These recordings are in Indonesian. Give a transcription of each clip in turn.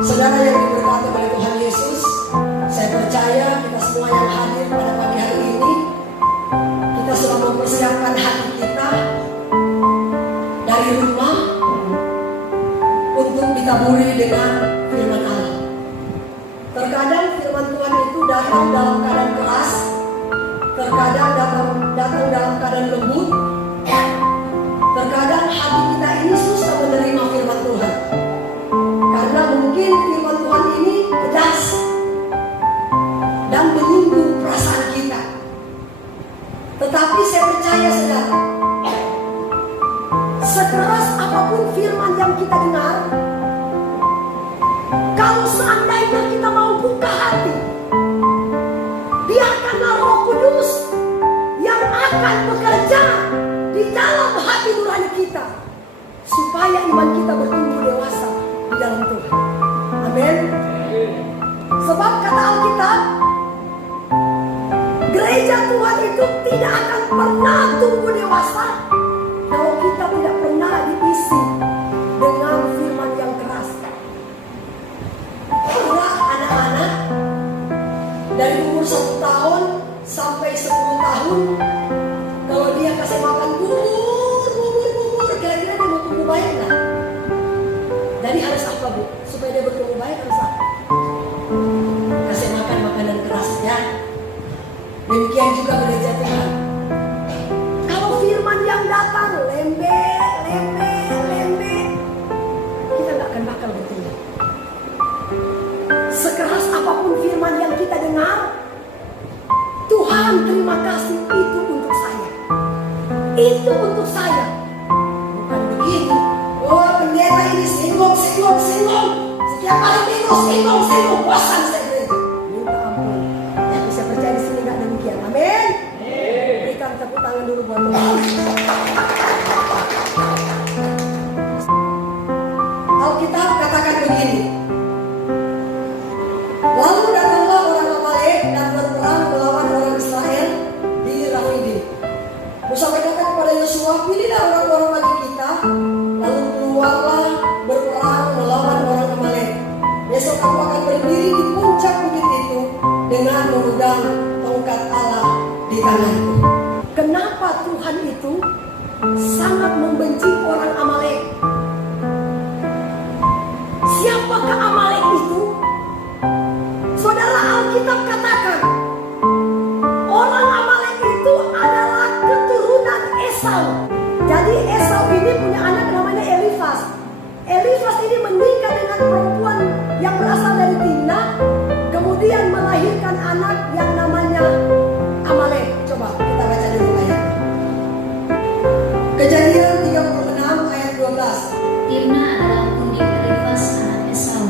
Saudara yang diberkati oleh Tuhan Yesus, saya percaya kita semua yang hadir pada pagi hari ini, kita sudah mempersiapkan hati kita dari rumah untuk ditaburi dengan firman Allah. Terkadang firman Tuhan itu datang dalam keadaan keras, terkadang datang dalam keadaan lembut, terkadang hati kita ini susah menerima firman Tuhan. Karena mungkin firman Tuhan ini pedas dan menyinggung perasaan kita. Tetapi saya percaya saudara, sekeras apapun firman yang kita dengar, kalau seandainya kita mau buka hati, biarkanlah Roh Kudus yang akan bekerja di dalam hati nurani kita, supaya iman kita bertumbuh dewasa di dalam Tuhan. Amin. Sebab kata Alkitab, gereja Tuhan itu tidak akan pernah tumbuh dewasa kalau kita tidak pernah diisi dengan firman yang keras. Itulah anak-anak dari umur 1 tahun sampai 10 tahun, kalau dia kasih makan bubur, kira-kira dia mau tumbuh baik nggak? Jadi harus apa Bu? Supaya dia bertumbuh baik harus apa? Kasih makan makanan keras ya. Demikian juga gereja Tuhan. Kalau firman yang datang lembe, kita nggak akan bakal bertumbuh. Sekeras apapun firman yang kita dengar, Tuhan terima kasih itu untuk saya. Itu untuk saya. Bukan begini. Oh pendeta ini singgung. Setiap hari minggu singgung. Bosan saya gereja. Minta ampun. Ya bisa percaya di sini nggak demikian. Amin. Berikan tepuk tangan dulu buat Tuhan. Alkitab katakan begini. Lalu datanglah orang Amalek dan berperang melawan orang Israel di Rafidim. Musa berkata kepada Yosua, pilihlah orang-orang bagi kita, lalu keluarlah berperang melawan orang Amalek. Besok aku akan berdiri di puncak bukit itu dengan memegang tongkat Allah di tanganku. Kenapa Tuhan itu sangat membenci orang Amalek? Siapakah Amalek itu? Saudara, Alkitab katakan orang Amalek itu adalah keturunan Esau. Jadi Esau ini punya anak namanya Elifas. Elifas ini menikah dengan perempuan yang berasal dari Timnah, kemudian melahirkan anak yang namanya Amalek. Coba kita baca dulu ayatnya. Kejadian 36 ayat 12. Timnah adalah putri Elifas anak Esau.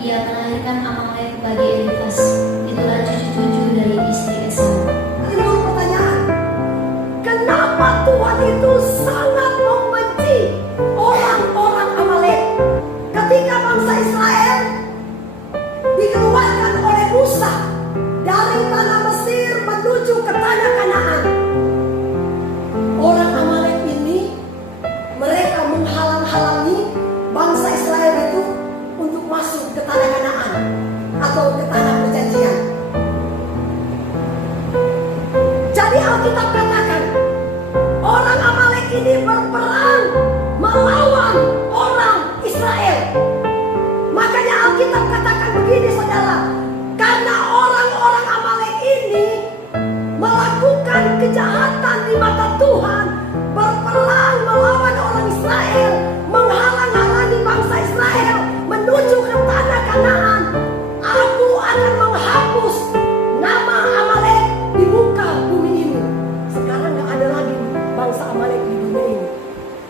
Ia melahirkan Amalek bagi Elifas. Itulah cucu-cucu dari istri Esau. Timbul pertanyaan, kenapa Tuhan itu sangat membenci orang-orang Amalek? Ketika bangsa Israel dikeluarkan oleh Musa dari tanah Mesir menuju ke tanah Kanaan, orang Amalek ini mereka menghalang-halangi bangsa Israel itu untuk masuk ke tanah Kanaan atau ke tanah perjanjian. Jadi Alkitab katakan orang Amalek ini berperang melawan orang Israel. Makanya Alkitab katakan begini saudara, karena orang-orang Amalek ini melakukan kejahatan di mata Tuhan, berperang melawan orang Israel, menghalang-halangi bangsa Israel menuju ke tanah Kanaan. Aku akan menghapus nama Amalek di muka bumi ini. Sekarang gak ada lagi bangsa Amalek di dunia ini,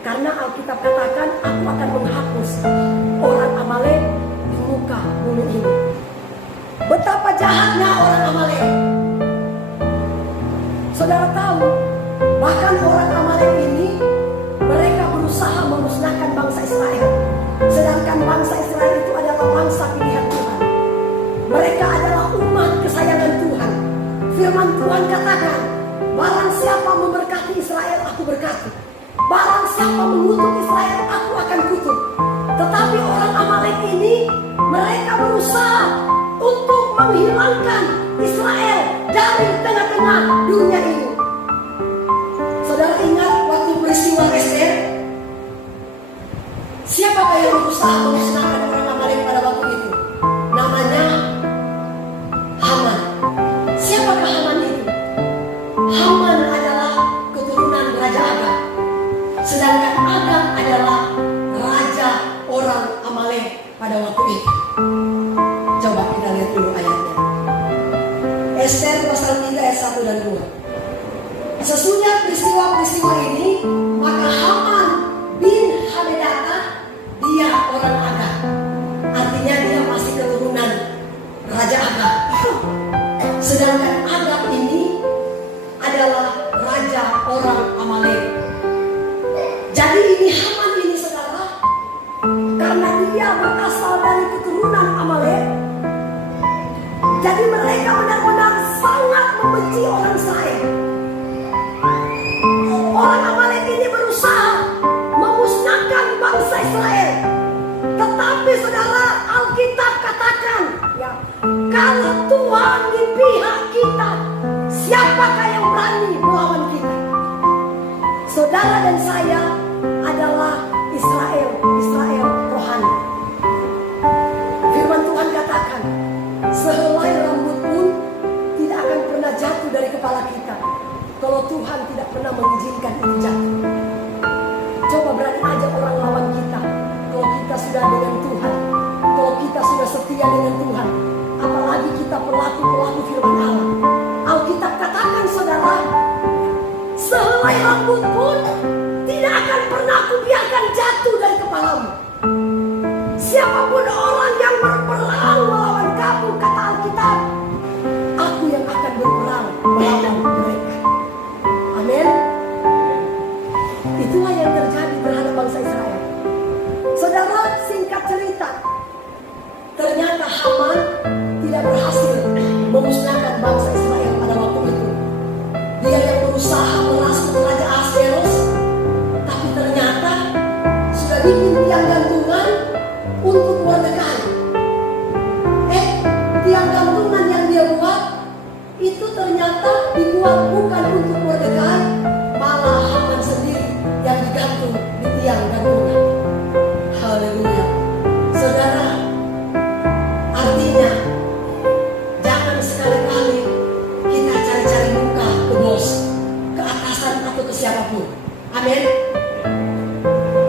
karena Alkitab katakan aku akan menghapus orang Amalek di muka bumi ini. Betapa jahatnya orang Amalek. Saudara tahu, bahkan orang Amalek ini mereka berusaha memusnahkan bangsa Israel. Sedangkan bangsa Israel itu adalah bangsa pilihan Tuhan. Mereka adalah umat kesayangan Tuhan. Firman Tuhan katakan, barang siapa memberkati Israel, aku berkati. Barang siapa mengutuk Israel, aku akan kutuk. Tetapi orang Amalek ini mereka berusaha untuk menghilangkan Israel dari tengah-tengah dunia ini. Saudara ingat waktu peristiwa Ester? Siapakah yang berusaha memusnahkan orang Amalek pada waktu itu? Namanya Haman. Siapakah Haman itu? Haman adalah keturunan Raja Agag. Sedangkan Agag adalah raja orang Amalek pada waktu itu. Coba kita lihat dulu ayatnya. Ester pasal 3 ayat 1 dan 2. Sesudah peristiwa-peristiwa ini, maka Haman bin Hamedata, dia orang Agag. Artinya dia masih keturunan Raja Agag. Sedangkan Agag ini adalah raja orang Amalek. Jadi ini Haman ini saudara, karena dia berasal dari keturunan Amalek, jadi mereka benar-benar sangat membenci orang Israel. Orang Amalek ini berusaha memusnahkan bangsa Israel. Tetapi saudara, Alkitab katakan, ya, kalau Tuhan di pihak kita, siapakah yang berani melawan kita? Saudara dan saya adalah Israel rohani. Firman Tuhan katakan, sehelai rambut pun tidak akan pernah jatuh dari kepala kita kalau Tuhan tidak pernah mengizinkan itu jatuh. Coba berani aja orang lawan kita. Kalau kita sudah dengan Tuhan, kalau kita sudah setia dengan Tuhan, apalagi kita pelaku firman Allah. Alkitab katakan saudara, sehelai rambut pun tidak akan pernah kubiarkan jatuh dari kepalamu. Siapapun orang yang berperang melawan kamu, kata Alkitab, aku yang akan berperang melawan mereka. Amin. Itulah yang terjadi terhadap bangsa Israel. Saudara, singkat cerita, ternyata Haman tidak berhasil memusnahkan bangsa Israel pada waktu itu. Dia yang berusaha merasuk Raja Ahasveros, tapi ternyata sudah bikin tiang gantungan untuk Mordekai. Tiang gantungan yang dia buat itu ternyata dibuat bukan untuk Mordekai, malah Haman sendiri yang digantung di tiang gantungan. Haleluya. Saudara, artinya jangan sekali-kali kita cari-cari muka ke bos, ke atasan atau ke siapapun. Amin.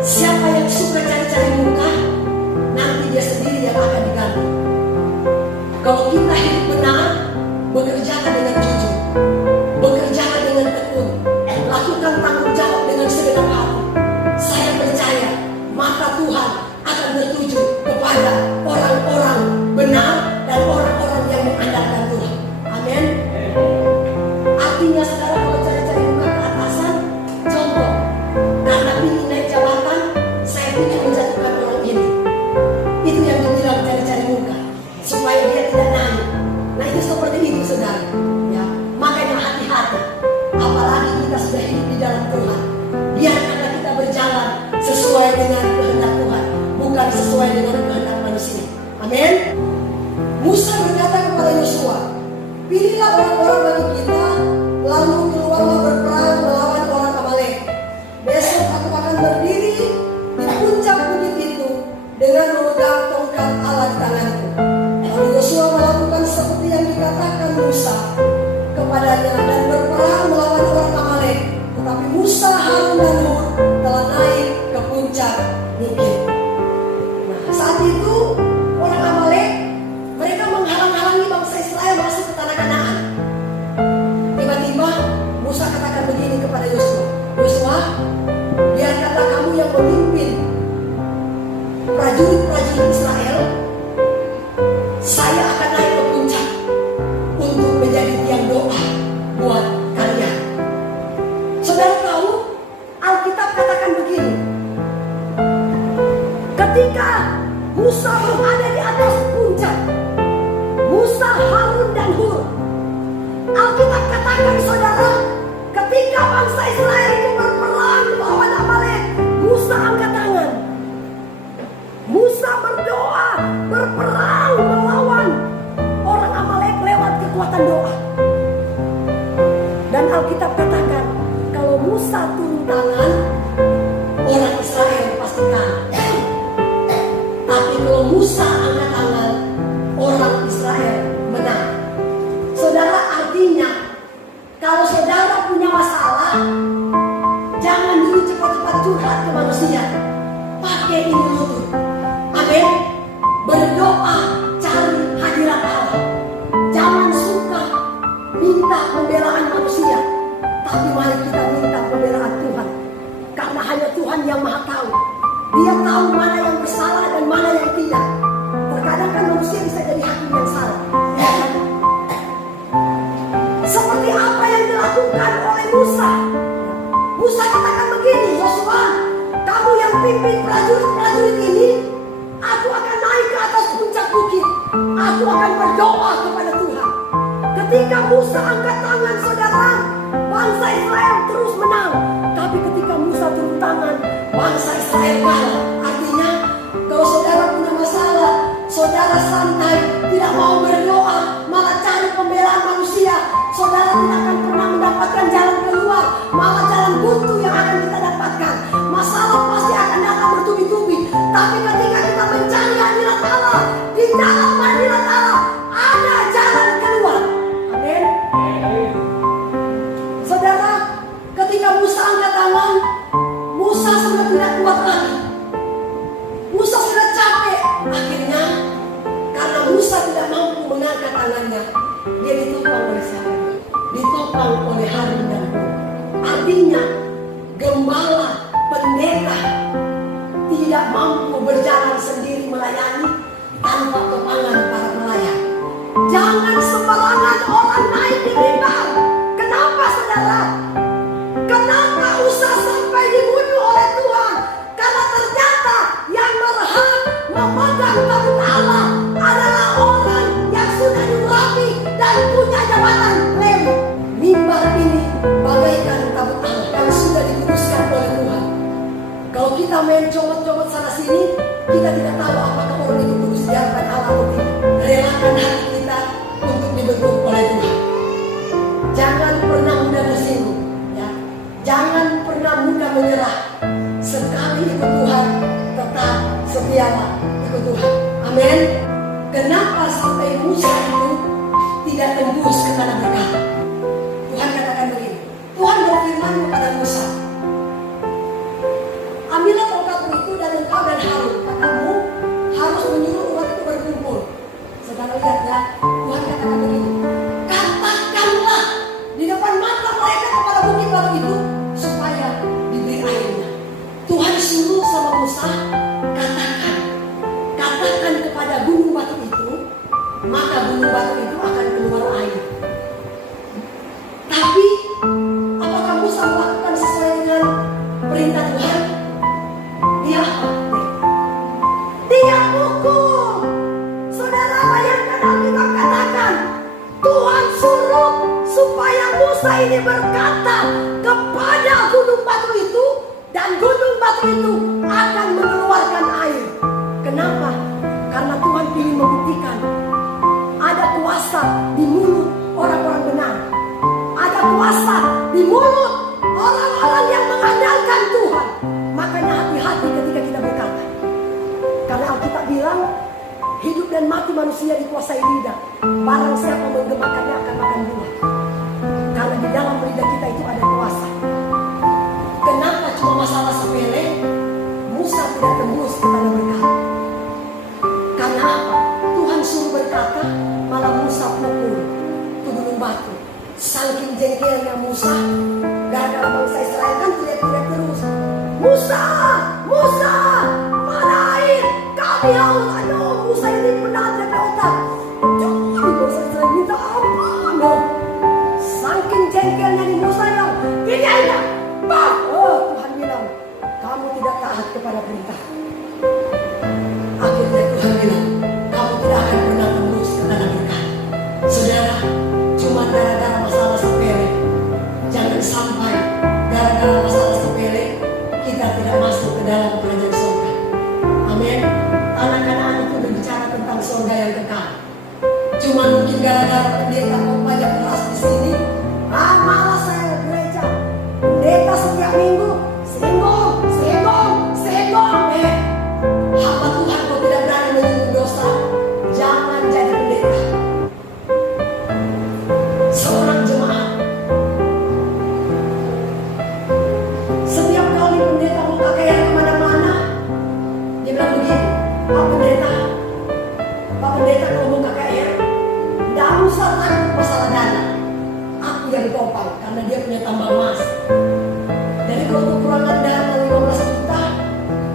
Siapa yang suka cari-cari muka, nanti dia sendiri yang akan digantung. Kalau kita hidup benar, bekerjakan dengan jujur, bekerjakan dengan tekun, lakukan tanggung jawab dengan segenap hati. Saya percaya mata Tuhan akan tertuju kepada orang-orang benar dan orang-orang yang mengandalkan Tuhan. Amin. Artinya saudara, kalau cari-cari muka ke atasan, contoh, karena ingin naik jabatan, saya ingin menjatuhkan orang ini. Itu yang dibilang cari-cari muka, supaya dia tidak naik. Nah itu seperti itu saudara, ya. Makanya hati-hati, apalagi kita sudah hidup di dalam Tuhan. Biarkanlah kita berjalan sesuai dengan kehendak Tuhan, bukan sesuai dengan kehendak manusia. Amin. Musa berkata kepada Yosua, pilihlah orang-orang bagi kita, lalu keluarlah berperang melawan orang Amalek. Besok aku akan berdiri di puncak bukit itu dengan memegang tongkat Allah di tanganku. Lalu Yosua melakukan seperti yang dikatakan Musa kepadanya dan berperang melawan orang Amalek. Tetapi Musa, Harun dan Hur telah naik ke puncak bukit. Nah, saat itu orang Amalek, mereka menghalang-halangi bangsa Israel masuk ke tanah Kanaan. Tiba-tiba Musa katakan begini kepada Yosua, Yosua, biarkanlah kamu yang memimpin prajurit-prajurit Israel. Saya akan naik ke puncak untuk menjadi tiang doa buat Musa angkat tangan, orang Israel menang. Saudara, artinya kalau saudara punya masalah, jangan dulu cepat-cepat curhat ke manusia. Pakai ini dulu. Amin. Berdoa, cari hadirat Allah. Jangan suka minta pembelaan manusia, tapi mari kita minta pembelaan Tuhan. Karena hanya Tuhan yang maha tahu. Dia tahu mana yang bersalah dan mana yang tidak. Terkadang kan manusia bisa jadi hakim yang salah, ya kan? Seperti apa yang dilakukan oleh Musa. Musa katakan begini, Yosua, kamu yang pimpin prajurit-prajurit ini, aku akan naik ke atas puncak bukit. Aku akan berdoa kepada Tuhan. Ketika Musa angkat tangan, saudara, bangsa Israel terus menang. Tapi ketika Musa turun tangan, bangsa Israel kalah. Artinya, kalau saudara punya masalah, saudara santai, tidak mau berdoa, malah cari pembelaan manusia, saudara tidak akan pernah mendapatkan jalan keluar, malah jalan buntu yang akan kita dapatkan. Masalah pasti akan datang bertubi-tubi. Tapi ketika kita mencari hadirat Allah, di dalam hadirat Allah ada jalan keluar. Amin. Saudara, ketika Musa angkat tangan, Musa sudah tidak kuat lagi. Musa sudah capek. Akhirnya, karena Musa tidak mampu mengangkat tangannya, dia ditopang oleh siapa? Ditopang oleh Harun dan Hur. Artinya, gembala, pendeta tidak mampu berjalan sendiri melayani tanpa topangan para pelayan. Jangan sembarangan orang naik di mimbar. Kenapa, saudara? Kenapa Usa sampai dibunuh oleh Tuhan? Karena ternyata yang berhak memegang tabut Allah adalah orang yang sudah diurapi dan punya jabatan Lewi. Mimbar ini bagaikan tabut Allah yang sudah dikuduskan oleh Tuhan. Kalau kita main comot-comot sana sini, kita tidak tahu apakah orang itu kudus di hadapan Allah atau tidak. Relakan hati kita untuk dibentuk oleh Tuhan. Jangan pernah mudah tersinggung, ya. Jangan pernah mudah menyerah. Sekali ikut Tuhan, tetap setialah ikut Tuhan. Amin. Kenapa sampai Musa itu tidak tembus ke tanah berkah? Tuhan katakan begini. Tuhan berfirman kepada Musa, ambillah tongkatmu itu dan engkau dan Harun, kamu harus menyuruh umat itu berkumpul. Saudara lihat ya, Tuhan katakan begini, katakanlah di depan mata mereka kepada bukit batu itu supaya diberi airnya. Tuhan suruh sama Musa, katakan kepada gunung batu itu, maka gunung batu itu akan keluar air. Tapi apakah Musa melakukan sesuai dengan perintah Tuhan? Dia apa? Dia pukul. Saudara, bayangkan Alkitab katakan, Tuhan suruh supaya Musa ini berkata kepada gunung batu itu, dan gunung batu itu akan mengeluarkan air. Kenapa? Karena Tuhan ingin membuktikan ada kuasa di mulut orang-orang benar. Ada kuasa di mulut orang-orang yang mengandalkan Tuhan. Makanya hati-hati ketika kita berkata. Karena Alkitab bilang, hidup dan mati manusia dikuasai lidah. Barang siapa menggemakannya akan makan buah. Karena di dalam lidah kita itu ada kuasa. Kenapa cuma masalah sepele Musa tidak tembus ke tanah berkah? Karena apa? Tuhan suruh berkata, malah Musa pukul ke gunung batu. Saking jengkelnya Musa, gara-gara bangsa Israel kan teriak-teriak terus, Musa, Musa, mana air? Kami haus. Aduh, Musa ini penat dan otak. Jadi bangsa Israel minta ampun dong. Saking jengkelnya di Musa yang ini aja. Bah, Tuhan bilang, kamu tidak taat kepada perintah. Akhirnya Tuhan bilang, kamu tidak akan pernah tembus ke tanah berkah. Saudara, cuma gara-gara masalah sepele. Jangan sampai gara-gara masalah sepele kita tidak masuk ke dalam kerajaan surga. Amin. Tanah Kanaan itu berbicara tentang surga yang kekal. Cuma mungkin gara-gara pendeta khotbah yang keras di sini, malas saya gereja. Pendeta setiap minggu singgung. Hamba Tuhan kok tidak berani menyinggung dosa. misal takut masalah dana, aku yang topang karena dia punya tambang emas. Jadi kalau kekurangan dana 15 juta,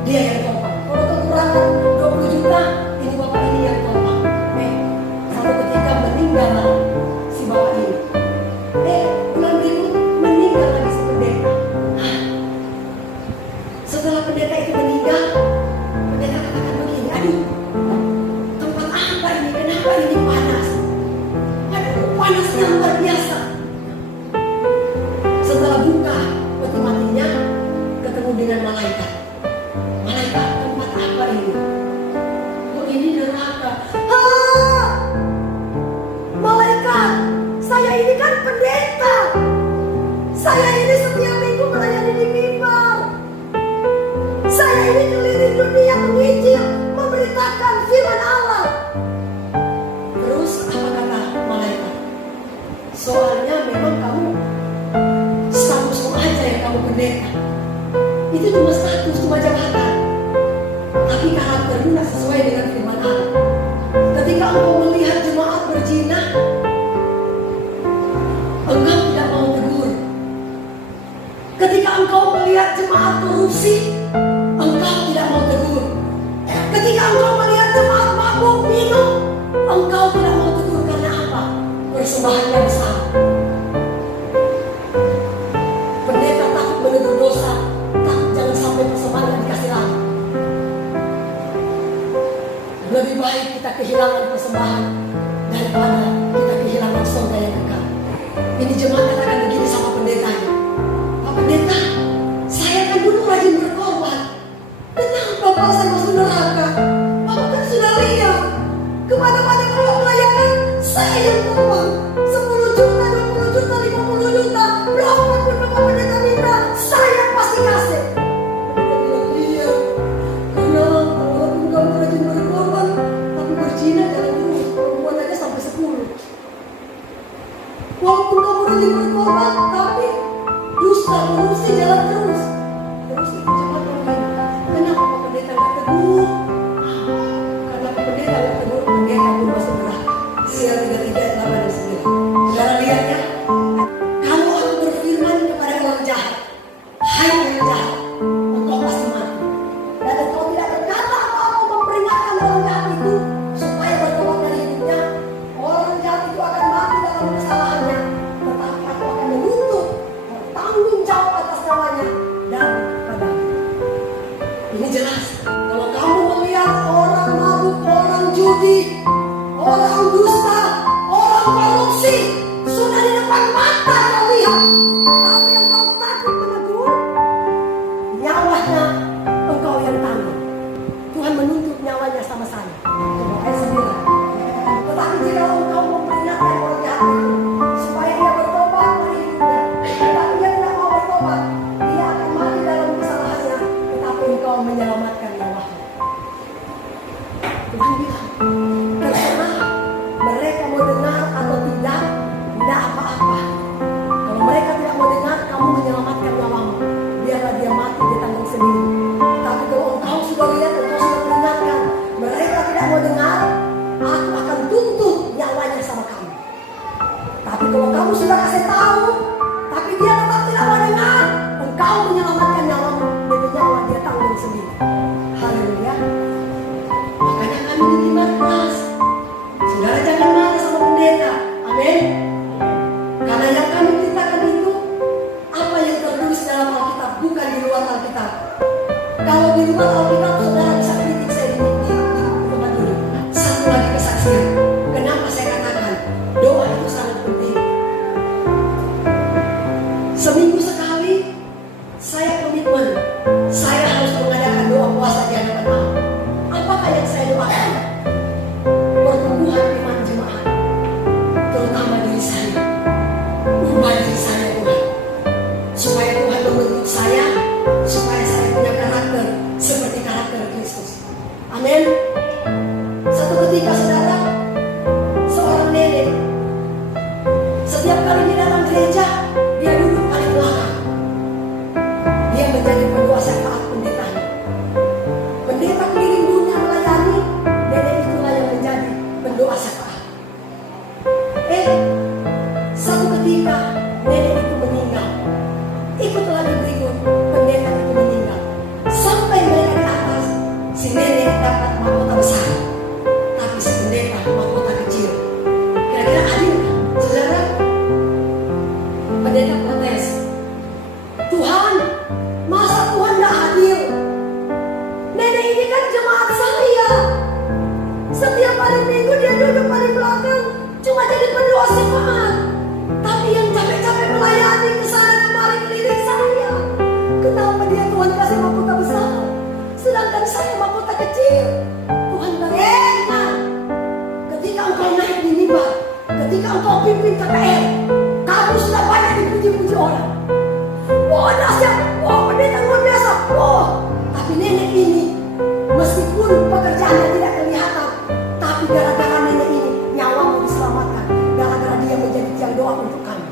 dia yang topang. Kalau kekurangan 20 juta, ini bapak ini yang topang. Satu ketika meninggal si bapak ini. Bulan berikut meninggal lagi si pendeta. Setelah pendeta itu meninggal, pendeta katakan begini, aduh, tempat apa ini? Kenapa ini panas? Aduh, panasnya luar biasa. Setelah buka peti matinya, ketemu dengan malaikat. Malaikat, tempat apa ini? Oh, ini neraka. Malaikat, saya ini kan pendeta. Saya ini setiap minggu melayani di mimbar. Saya ini keliling dunia menginjil, memberitakan firman Allah. Terus apa kata malaikat? Soalnya memang kamu statusmu aja yang kamu pendeta. Itu cuma status, cuma jabatan. Tapi karaktermu tidak sesuai dengan firman Allah. Ketika engkau melihat jemaat berzina, engkau tidak mau tegur. Ketika engkau melihat jemaat korupsi, engkau tidak mau tegur. Ketika engkau melihat jemaat mabuk minum, engkau tidak mau tegur. Karena apa? Persembahannya besar. Pendeta takut menegur dosa, takut jangan sampai persembahan dikasih lagi. Lebih baik kita kehilangan persembahan daripada kita kehilangan surga yang kekal. Ini jemaat katakan begini sama pendetanya. Pak pendeta, saya kan dulu rajin berkorban. Kenapa Pak saya masuk neraka? Bapak kan sudah lihat. Kemana-mana kalau pelayanan, saya yang korban. 10 juta, 20 juta, 50 juta. Berapapun Bapak pendeta minta, saya pasti kasih. Pendeta bilang, iya. Karena walaupun kamu rajin berkorban, tapi berzina jangan terus. Perempuan aja sampai 10. Walaupun kamu rajin berkorban, tapi dusta, korupsi jalan terus. Terus itu jemaat begini. Kenapa Pak pendeta nggak tegur? Karena Pak pendeta nggak tegur, pendeta pun masuk neraka. Sila 33 ayat 8 dan 9. Saudara lihat ya. Kalau aku berfirman kepada orang jahat, hai orang jahat, engkau pasti mati. Dan engkau tidak berkata apa-apa memperingatkan orang jahat itu supaya bertobat dari hidupnya. Orang jahat itu akan mati dalam kesalahannya, tetapi aku akan menuntut bertanggung jawab atas namanya dan padanya. Ini jelas. Kalau kamu melihat orang mabuk, orang judi, orang dusta, orang korupsi, sudah di depan mata kau lihat, tapi engkau takut menegur, nyawanya engkau yang tanggung. Tuhan menuntut nyawanya sama saya. Coba ayat 9. Tetapi jika engkau memperingatkan orang jahat itu supaya dia bertobat dari hidupnya, tetapi dia tidak mau bertobat, dia akan mati dalam kesalahannya, tetapi engkau menyelamatkan nyawanya. Tuhan bilang, terserah mereka mau dengar atau tidak apa-apa. Kalau mereka tidak mau dengar, kamu menyelamatkan nyawamu. Biarlah dia mati di tanggung sendiri. Tapi kalau engkau sudah lihat, engkau sudah peringatkan, mereka tidak mau dengar, aku akan tuntut nyawanya sama kamu. Tapi kalau kamu sudah kasih tahu, tapi dia tetap tidak mau dengar, engkau menyelamatkan nyawamu. Demi nyawa dia tanggung sendiri. Haleluya. Makanya kami di Mimbar keras. Saudara jangan marah sama pendeta. Amin. Karena yang kami ceritakan itu apa yang tertulis dalam Alkitab, bukan di luar Alkitab. Kalau di luar Alkitab, saudara bisa kritik saya di tempat ini. Satu lagi kesaksian. Kenapa saya katakan doa itu sangat penting. Seminggu sekali saya komitmen, saya harus mengadakan doa puasa di hadapan Allah. Apakah yang saya doakan? Pertumbuhan iman jemaat, terutama diri saya. Ubah diri saya Tuhan, supaya Tuhan membentuk saya, supaya saya punya karakter seperti karakter Kristus. Amin. Satu ketika saudara, seorang nenek, setiap kali dia datang gereja, dia duduk paling belakang. Dia menjadi pendoa syafaat pendetanya. Pendeta keliling dunia melayani, nenek itulah yang menjadi pendoa syafaat. pimpin KKR. Kamu sudah banyak dipuji-puji orang. Wah dahsyat, wah pendeta luar biasa. Wah, tapi nenek ini meskipun pekerjaannya tidak kelihatan, tapi gara-gara nenek ini nyawamu diselamatkan. Gara-gara dia menjadi tiang doa untuk kamu.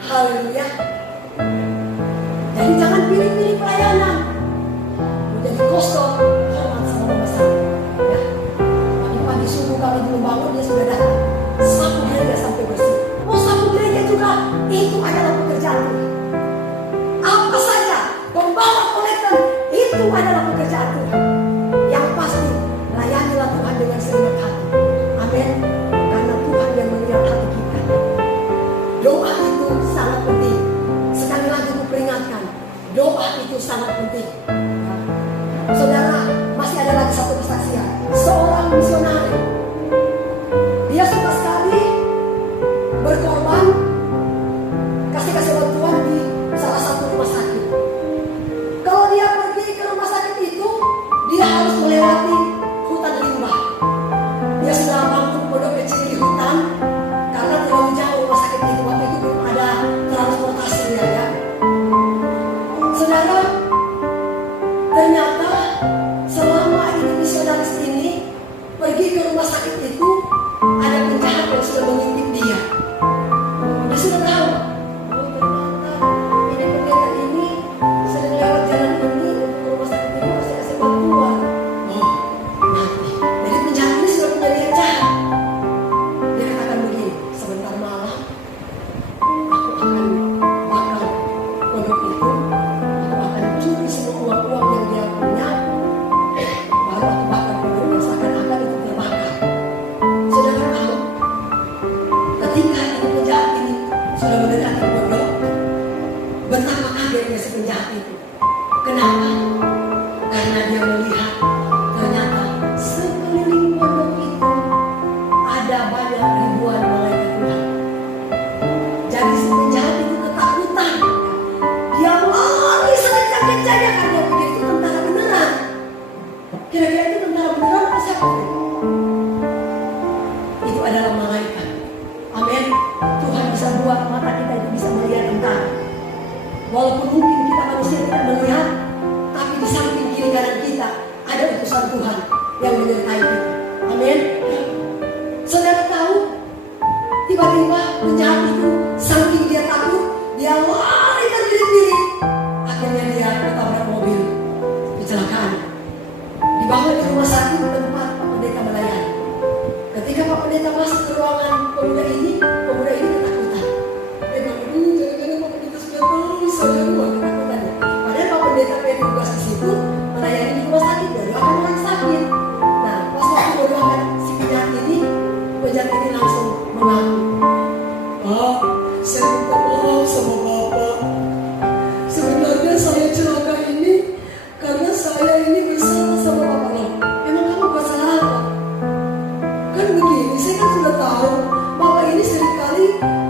Haleluya. Jadi jangan pilih-pilih pelayanan. Menjadi kostor, hormat sama mama saya. Ya. Pagi-pagi subuh kami belum bangun, dia sudah datang. Sapu gereja sampai bersih. Mau sapu gereja juga, itu adalah pekerjaan Tuhan. Apa saja, pembawa kolektor, itu adalah pekerjaan Tuhan. Yang pasti, layanilah Tuhan dengan segenap hati. Amin. Karena Tuhan yang melihat hati kita. Doa itu sangat penting. Sekali lagi kuperingatkan, doa itu sangat penting. Saudara, masih ada lagi satu kesaksian. Seorang misionari, dia suka sekali berkorban, kasih bantuan di salah satu rumah sakit. Kalau dia pergi ke rumah sakit itu, dia harus melewati hutan limbah. Dia sudah bangun pondok kecil di hutan, karena terlalu jauh rumah sakit itu. Waktu itu belum ada transportasinya ya. Saudara, ternyata selama ini misionaris ini pergi ke rumah sakit itu, ada penjahat yang sudah mengintip dia. Dia sudah tahu, oh ternyata ini pendeta ini sedang lewat jalan ini ke rumah sakit ini masih kasih bantuan. Oh nanti, jadi penjahat ini sudah punya niat jahat. Dia katakan begini, sebentar malam aku akan bakar pondok itu, aku akan curi semua uang-uang yang dia punya, baru aku bakar pondoknya seakan-akan itu terbakar. Saudara tahu, ketika itu penjahat ini sudah mendekati pondok, betapa kagetnya si penjahat itu. Kenapa? Karena dia melihat ternyata sekeliling pondok itu ada banyak ribuan malaikat Tuhan. Jadi si penjahat itu ketakutan. Dia lari sekencang-kencangnya karena dia pikir itu tentara beneran. Kira-kira itu tentara beneran atau siapa? Itu adalah malaikat. Amin. Tuhan bisa buat mata kita itu bisa melihat tentara. Walaupun mungkin kita manusia tidak melihat, tapi di samping kiri kanan kita ada utusan Tuhan yang menyertai kita. Amin. Saudara tahu, tiba-tiba penjahat itu saking dia takut, dia lari terbirit-birit. Akhirnya dia ketabrak mobil, kecelakaan. Dibawa ke rumah sakit tempat Pak Pendeta melayani. Ketika Pak Pendeta masuk ke ruangan pemuda ini ketakutan. Dia bilang, jangan-jangan Pak Pendeta sudah tahu saya ruang ketakutannya. Padahal Pak Pendeta pengen tugas di situ, melayani di rumah sakit, dia doakan orang sakit. Nah, pas waktu mendoakan si penjahat ini langsung mengaku, Pak, saya minta maaf sama Bapak. Sebenarnya saya celaka ini karena saya ini bersalah sama Bapak. Loh, emang kamu buat salah apa? Kan begini, saya kan sudah tahu Bapak ini seringkali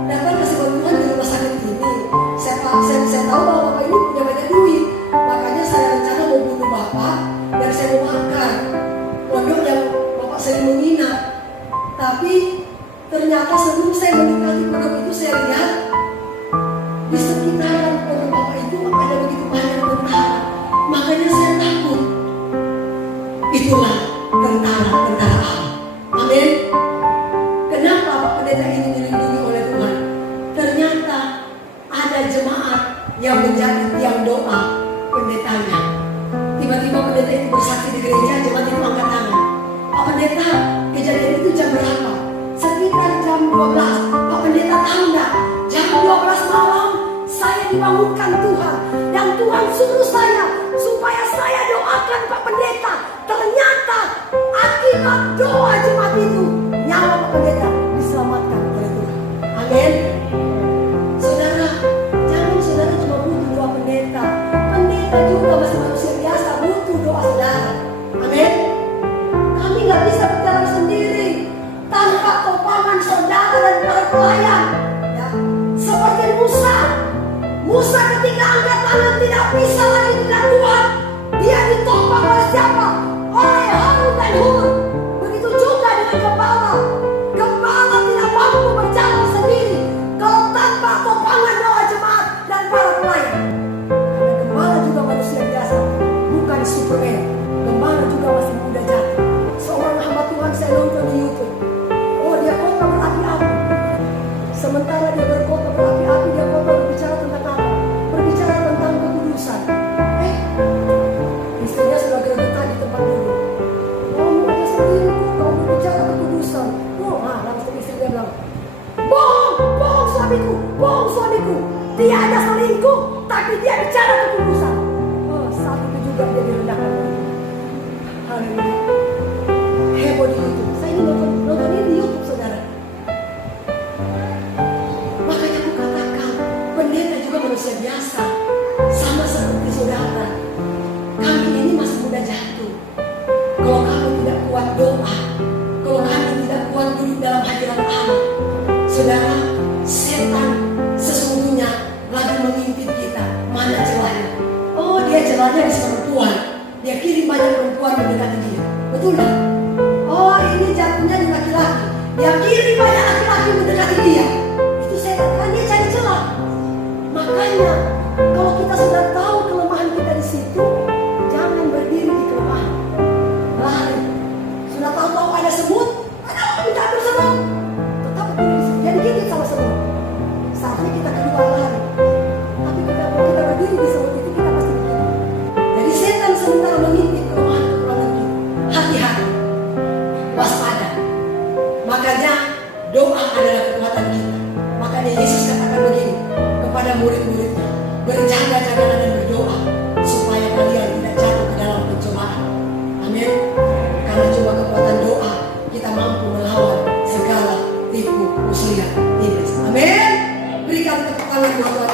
datang kasih bantuan di rumah sakit ini. Saya tahu bahwa Bapak ini punya banyak duit, makanya saya rencana mau bunuh Bapak dan saya mau makan pondok yang Bapak sering menginap. Tapi ternyata sebelum saya mendekati pondok itu, saya lihat di sekitaran pondok Bapak itu ada begitu banyak tentara. Makanya saya takut. Itulah tentara Allah. Amin. Kenapa Pak Pendeta ini dilindungi oleh Tuhan? Ternyata ada jemaat yang menjadi tiang doa pendetanya. Tiba-tiba pendeta itu bersaksi di gereja, jemaat itu angkat tangan. Pak Pendeta, kejadian itu jam berapa? Sekitar jam 12. Pak Pendeta tahu nggak? Jam 12 malam saya dibangunkan Tuhan, dan Tuhan suruh saya supaya saya doakan Pak Pendeta. Ternyata akibat doa jemaat itu, nyawa Pak Pendeta diselamatkan oleh Tuhan. Amin. Saudara, jangan saudara cuma butuh doa pendeta. Pendeta juga masih manusia biasa, butuh doa saudara. Amin. Kami nggak bisa berjalan sendiri tanpa topangan saudara dan para pelayan. Ya. Seperti Musa ketika angkat tangan tidak bisa lagi dengan Tuhan. Dia ditopang oleh siapa? Oleh Harun dan Hur. Begitu juga dengan gembala. Gembala tidak mampu berjalan sendiri. bohong suamiku, dia ada selingkuh, tapi dia bicara ketulusan. Oh, saat itu juga dia direndahkan. Haleluya. Heboh di YouTube. Saya ini nonton ini di YouTube, saudara. Makanya aku katakan, pendeta juga manusia biasa, sama seperti saudara. Kami ini masih muda jatuh. Kalau kamu tidak kuat doa, kalau kami tidak kuat duduk dalam hadirat Allah, saudara, setan sesungguhnya lagi mengintip kita. Mana celahnya? Oh, dia celahnya di perempuan. Dia kirim banyak perempuan mendekati dia. Betul kan? Oh, ini jatuhnya di laki-laki. Dia kirim banyak laki-laki mendekati dia. Itu setan kan, dia cari celah. Makanya kalau kita sudah tahu kelemahan kita di situ, jangan berdiri di kelemahan. Lari. Sudah tahu-tahu ada semut, ada orang minta ambil semut, tetap berdiri di situ. Jadi gigit sama semut. Saatnya kita keluar lari. Tapi kalau kita berdiri di semut itu, kita pasti begini. Jadi setan sementara mengintip kelemahan-kelemahan kita. Hati-hati, waspada. Makanya doa adalah kekuatan kita. Makanya Yesus katakan begini kepada murid-muridnya, berjaga-jagalah dan berdoa supaya kalian tidak jatuh ke dalam pencobaan. Amin. Karena cuma kekuatan doa kita mampu melawan segala tipu muslihat iblis. Amin. Berikan tepuk tangan buat Tuhan.